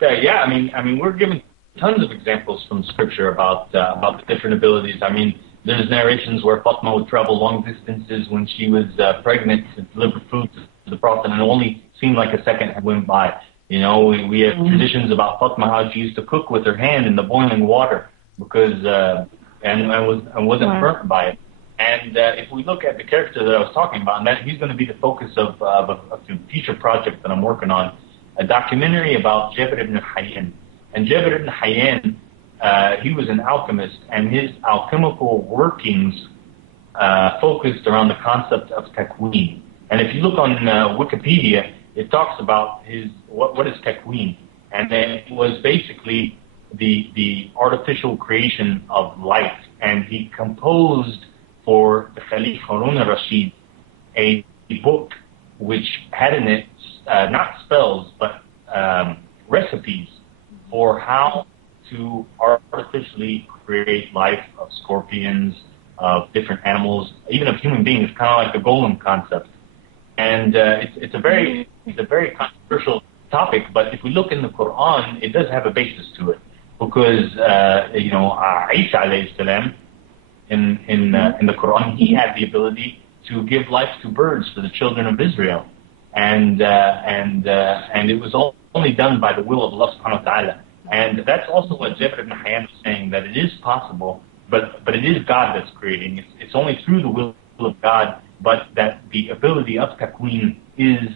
But yeah, I mean, we're given tons of examples from Scripture about the different abilities. I mean, there's narrations where Fatima would travel long distances when she was pregnant to deliver food to the Prophet, and it only seemed like a second had went by. You know, we have traditions about Fatima, how she used to cook with her hand in the boiling water because and wasn't burnt by it. And if we look at the character that I was talking about, and that he's going to be the focus of a future project that I'm working on, a documentary about Jabir ibn Hayyan. And Jabir ibn Hayyan, he was an alchemist, and his alchemical workings focused around the concept of takween. And if you look on Wikipedia, it talks about what is takween, and it was basically the artificial creation of life. And he composed for the Caliph Harun al-Rashid a book which had in it not spells but recipes for how to artificially create life of scorpions, of different animals, even of human beings, kind of like the golem concept. And it's a very controversial topic, but if we look in the Quran, it does have a basis to it, because Isa alayhi salam in the Quran, he had the ability to give life to birds for the children of Israel, and it was only done by the will of Allah subhanahu wa ta'ala. And that's also what Jabir ibn Hayyan was saying, that it is possible, but it is God that's creating. It's only through the will of God, but that the ability of takween is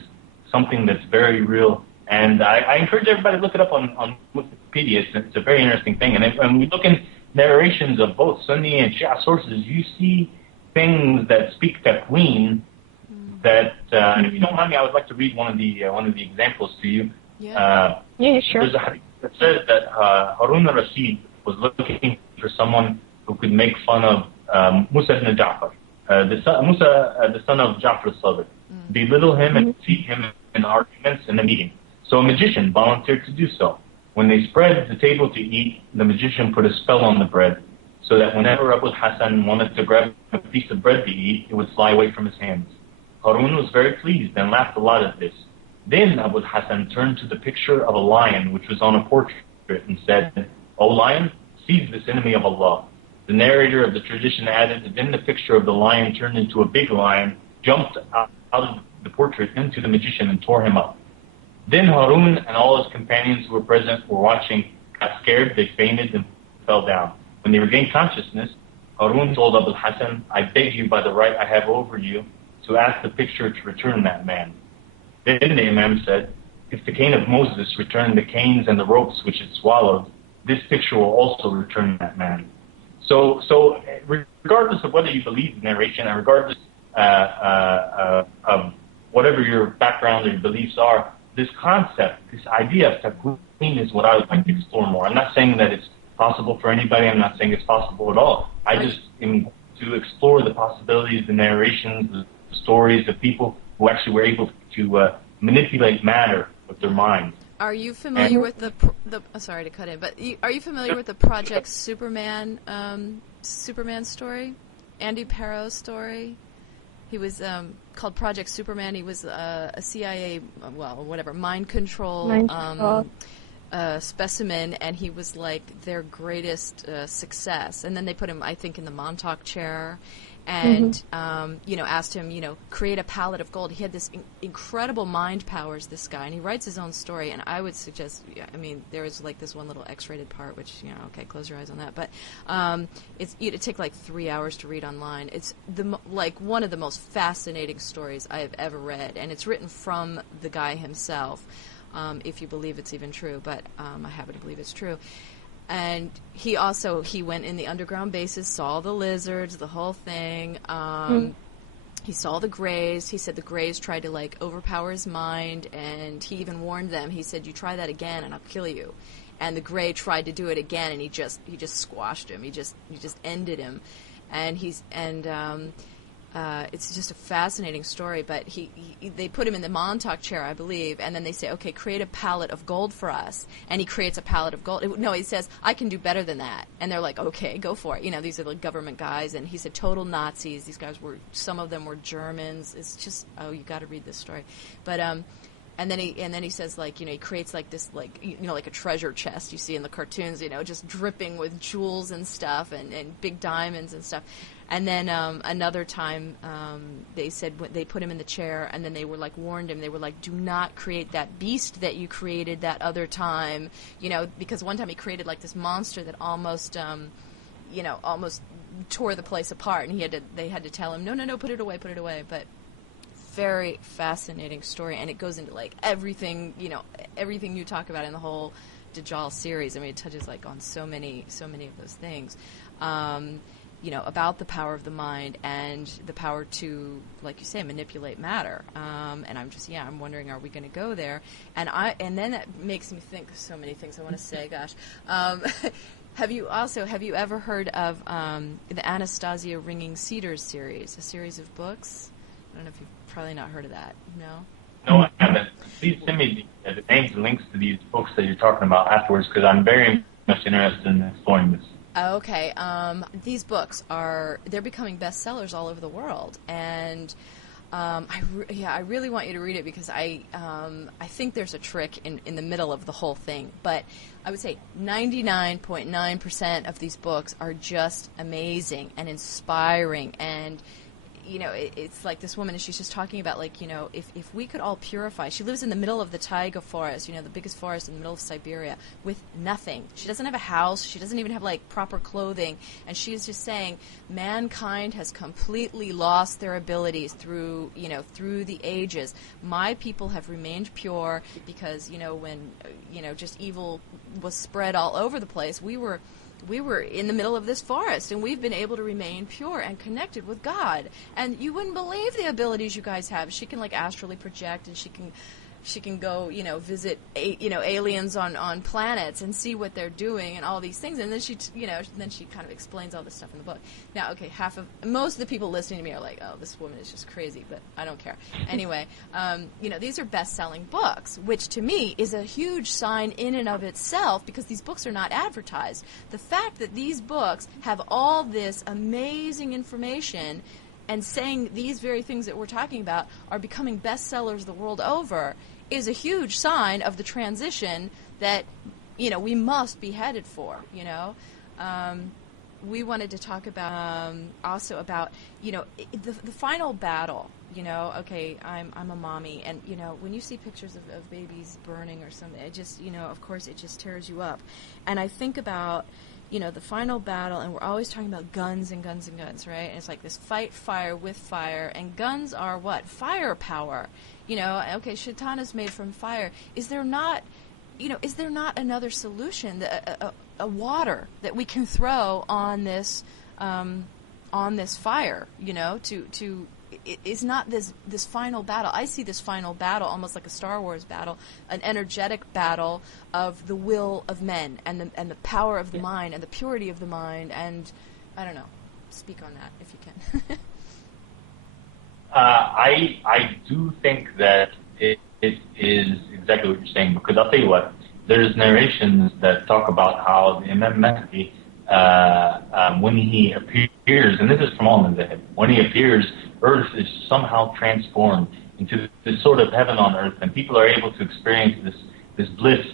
something that's very real. And I encourage everybody to look it up on Wikipedia. It's a very interesting thing. And when we look in narrations of both Sunni and Shia sources, you see things that speak takween. That, and if you don't mind me, I would like to read one of the examples to you. Yeah, sure. There's a hadith that says that Harun al-Rashid was looking for someone who could make fun of Musa ibn Ja'far, the son of Ja'far al-Sadiq, belittle him and defeat him in arguments in a meeting. So a magician volunteered to do so. When they spread the table to eat, the magician put a spell on the bread, so that whenever Abu Hassan wanted to grab a piece of bread to eat, it would fly away from his hands. Harun was very pleased and laughed a lot at this. Then Abu Hassan turned to the picture of a lion which was on a portrait and said, "O lion, seize this enemy of Allah." The narrator of the tradition added that then the picture of the lion turned into a big lion, jumped out of the portrait into the magician and tore him up. Then Harun and all his companions who were present were watching, got scared, they fainted and fell down. When they regained consciousness, Harun told Abu Hassan, "I beg you by the right I have over you to ask the picture to return that man." Then the Imam said, "If the cane of Moses returned the canes and the ropes which it swallowed, this picture will also return that man." So regardless of whether you believe the narration and regardless of whatever your background or your beliefs are, this concept, this idea of takween is what I would like to explore more. I'm not saying that it's possible for anybody. I'm not saying it's possible at all. I just am to explore the possibilities, the narrations, the stories of people who actually were able to manipulate matter with their minds. Are you familiar with the sorry to cut in, but are you familiar with the Project Superman story? Andy Parrow's story? He was called Project Superman. He was a CIA, mind control specimen, and he was like their greatest success. And then they put him, I think, in the Montauk chair, and asked him, create a palette of gold. He had this incredible mind powers, this guy, and he writes his own story. And I would suggest, there is like this one little X-rated part, which okay, close your eyes on that. But it'd take like 3 hours to read online. It's one of the most fascinating stories I have ever read, and it's written from the guy himself. If you believe it's even true, but I happen to believe it's true. And he went in the underground bases, saw the lizards, the whole thing. He saw the Greys. He said the Greys tried to overpower his mind, and he even warned them. He said, "You try that again, and I'll kill you." And the Grey tried to do it again, and he just squashed him. He just ended him. And it's just a fascinating story, but they put him in the Montauk chair, I believe, and then they say, "Okay, create a palette of gold for us." And he creates a palette of gold. No, he says, "I can do better than that." And they're like, "Okay, go for it." These are like government guys, and he said total Nazis. These guys some of them were Germans. It's just, you got to read this story. But And then he says, like, you know, he creates like this, like, you know, like a treasure chest you see in the cartoons, you know, just dripping with jewels and stuff and big diamonds and stuff. And then another time they said they put him in the chair, and then they were like warned him. They were like, do not create that beast that you created that other time, you know, because one time he created like this monster that almost, you know, almost tore the place apart, and they had to tell him, no, put it away. But very fascinating story, and it goes into like everything you talk about in the whole Dajjal series. I mean, it touches like on so many of those things, you know, about the power of the mind and the power to, like you say, manipulate matter. And I'm wondering, are we going to go there? And then that makes me think of so many things I want to say. Gosh. Have you ever heard of the Anastasia Ringing Cedars series, a series of books? I don't know if you've probably not heard of that. No? No, I haven't. Please send me the names and links to these books that you're talking about afterwards, because I'm very much interested in exploring this. Okay. These books they're becoming bestsellers all over the world, and I really want you to read it, because I think there's a trick in the middle of the whole thing. But I would say 99.9% of these books are just amazing and inspiring, and you know, it's like this woman, and she's just talking about, like, you know, if we could all purify. She lives in the middle of the taiga forest, you know, the biggest forest in the middle of Siberia, with nothing. She doesn't have a house. She doesn't even have, like, proper clothing. And she's just saying mankind has completely lost their abilities through the ages. My people have remained pure because, you know, when, you know, just evil was spread all over the place, we were in the middle of this forest, and we've been able to remain pure and connected with God. And you wouldn't believe the abilities you guys have. She can, like, astrally project, and she can go, you know, visit, aliens on planets and see what they're doing and all these things. And then she kind of explains all this stuff in the book. Now, okay, most of the people listening to me are like, oh, this woman is just crazy, but I don't care. Anyway, you know, these are best-selling books, which to me is a huge sign in and of itself, because these books are not advertised. The fact that these books have all this amazing information and saying these very things that we're talking about are becoming bestsellers the world over is a huge sign of the transition that, you know, we must be headed for, you know. We wanted to talk about also about, you know, the final battle, you know. Okay, I'm a mommy, and, you know, when you see pictures of babies burning or something, it just, you know, of course it just tears you up. And I think about, you know, the final battle, and we're always talking about guns and guns and guns, right? And it's like this fight fire with fire, and guns are what? Firepower. You know, okay, Shaitan is made from fire. Is there not another solution, a water that we can throw on this fire, you know, to it's not this final battle. I see this final battle almost like a Star Wars battle, an energetic battle of the will of men and the power of the mind and the purity of the mind. And I don't know, speak on that if you can. I do think that it is exactly what you're saying, because I'll tell you what, there's narrations that talk about how the Imam Mahdi, when he appears, and this is from Al-Mazahib, when he appears, Earth is somehow transformed into this sort of heaven on earth, and people are able to experience this bliss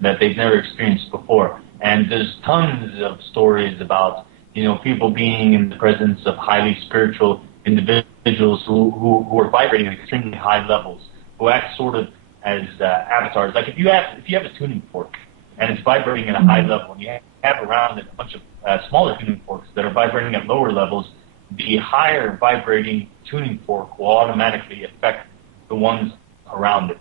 that they've never experienced before. And there's tons of stories about, you know, people being in the presence of highly spiritual individuals who are vibrating at extremely high levels, who act sort of as avatars. Like if you have a tuning fork and it's vibrating at a high level, and you have around it a bunch of smaller tuning forks that are vibrating at lower levels, the higher vibrating tuning fork will automatically affect the ones around it.